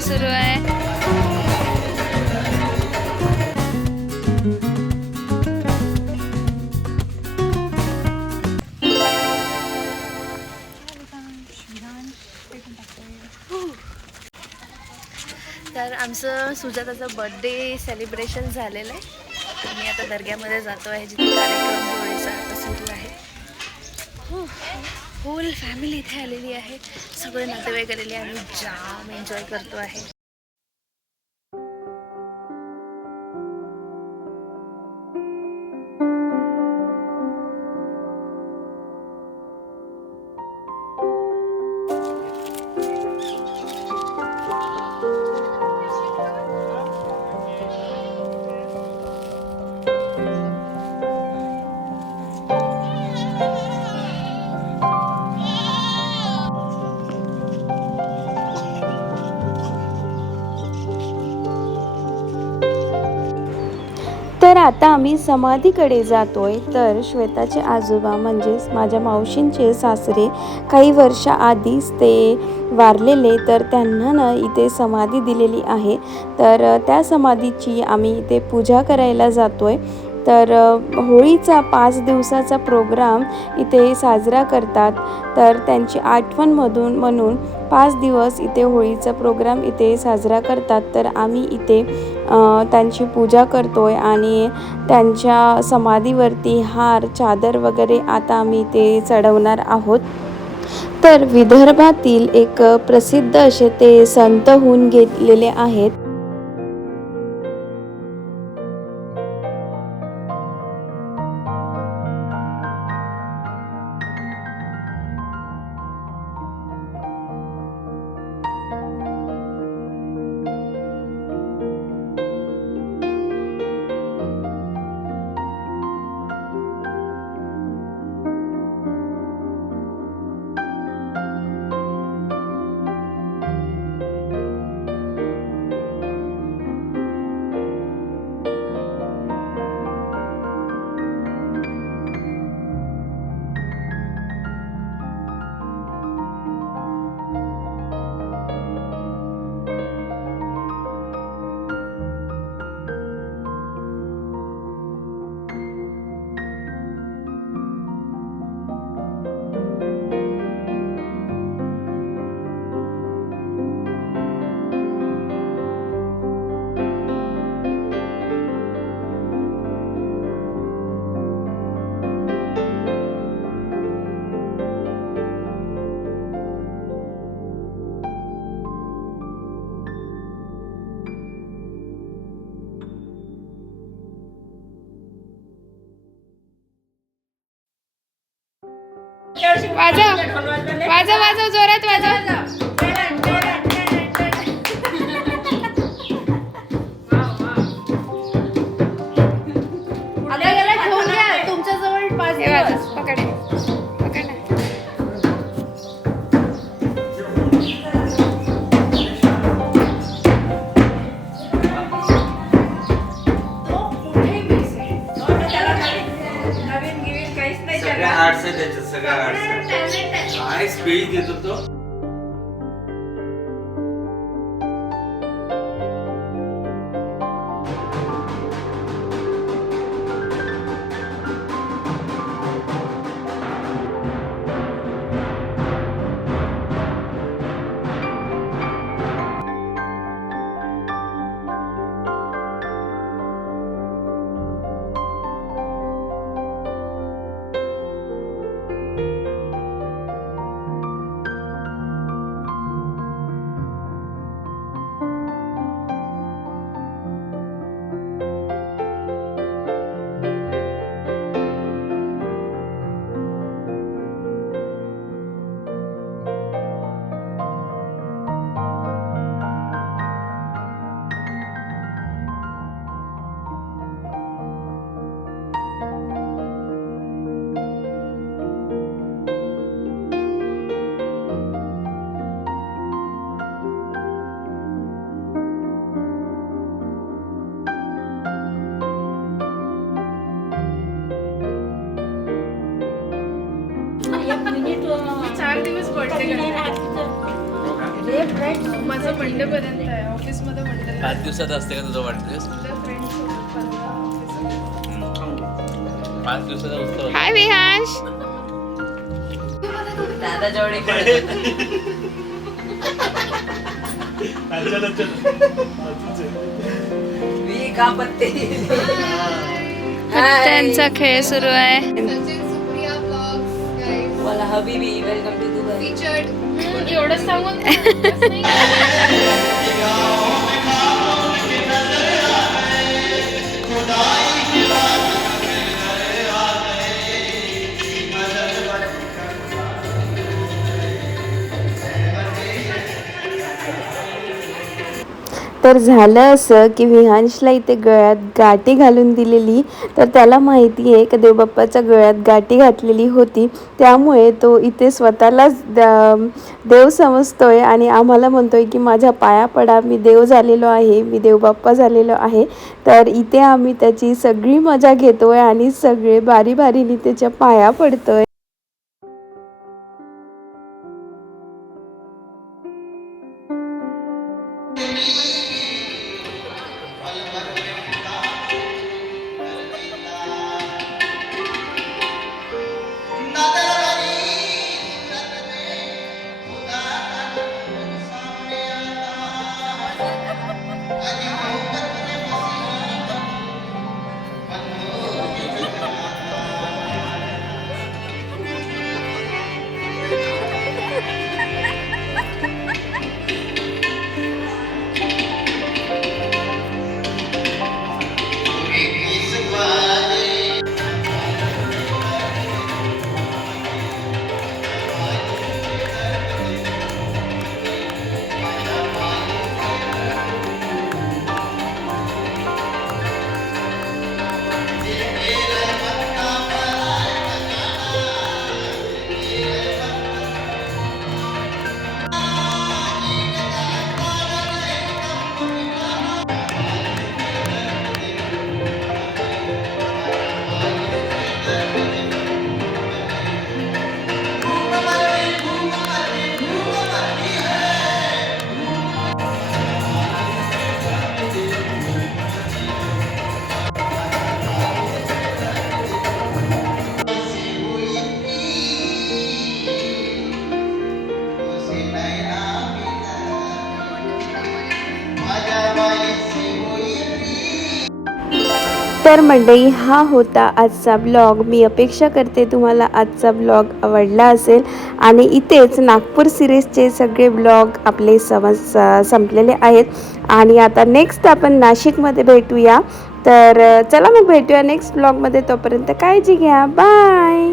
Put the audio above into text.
Enjoy सुरू आहे. तर आमचं सुजाताचं बर्थडे सेलिब्रेशन झालेलं आहे. आम्ही आता दर्ग्यामध्ये जातो आहे, जिथे कार्यक्रम होळीचा आता सुरू आहे. होल फॅमिली इथे आलेली आहे, सगळे नातेवाईक आलेले आहे. आम्ही जाम एन्जॉय करतो आहे. तर आता आम्ही समाधीकडे जातोय. तर श्वेताचे आजोबा म्हणजेच माझ्या मावशींचे सासरे काही वर्षाआधीच ते वारलेले, तर त्यांना ना इथे समाधी दिलेली आहे. तर त्या समाधीची आम्ही इथे पूजा करायला जातोय. तर होळीचा 5 दिवसाचा प्रोग्राम इथे साजरा करतात. तर त्यांची आठवण म्हणून 5 दिवस इथे होळीचा प्रोग्राम इथे साजरा करतात. तर आम्ही इथे त्यांची पूजा करतोय आणि त्यांच्या समाधीवरती हार, चादर वगैरे आता आम्ही इथे चढवणार आहोत. तर विदर्भातील एक प्रसिद्ध असे ते संत होऊन गेलेले आहेत. वाजव वाजव वाजव, जोरात वाजव. तुमच्या जवळ 5 दिवस पकड पकड. सगळ्या आर्ट्स आहे त्याच्यात, सगळ्या आर्ट्स आहे. स्पीड घेतो तो. मी 4 दिवस बर्थडे करते. माझं मंडे पर्यंत आहे ऑफिसमध्ये मंडे 5 दिवसात असते का तुझा वाढदिवस? 5 दिवसाचा उत्सव. हाय विहांश. त्यांचा खेळ सुरू आहे. एवढं सांगून तर झालं असं की विहांशला इथे गळ्यात गाठी घालून दिलेली. तर त्याला माहिती आहे की देवबाप्पाच्या गळ्यात गाठी घातलेली होती, त्यामुळे तो इथे स्वतःलाच देव समजतोय आणि आम्हाला म्हणतोय की माझ्या पाया पडा, मी देव झालेलो आहे, मी देवबाप्पा झालेलो आहे. तर इथे आम्ही त्याची सगळी मजा घेतोय आणि सगळे बारी बारीने त्याच्या पाया पडतोय. तर मंडळी, हा होता आजचा ब्लॉग. मी अपेक्षा करते तुम्हाला आजचा ब्लॉग आवडला असेल आणि इथेच नागपूर सिरीजचे सगळे ब्लॉग आपले संपलेले आहेत आणि आता नेक्स्ट आपण नाशिकमध्ये भेटूया. तर चला मग भेटूया नेक्स्ट ब्लॉगमध्ये. तोपर्यंत काळजी घ्या. बाय.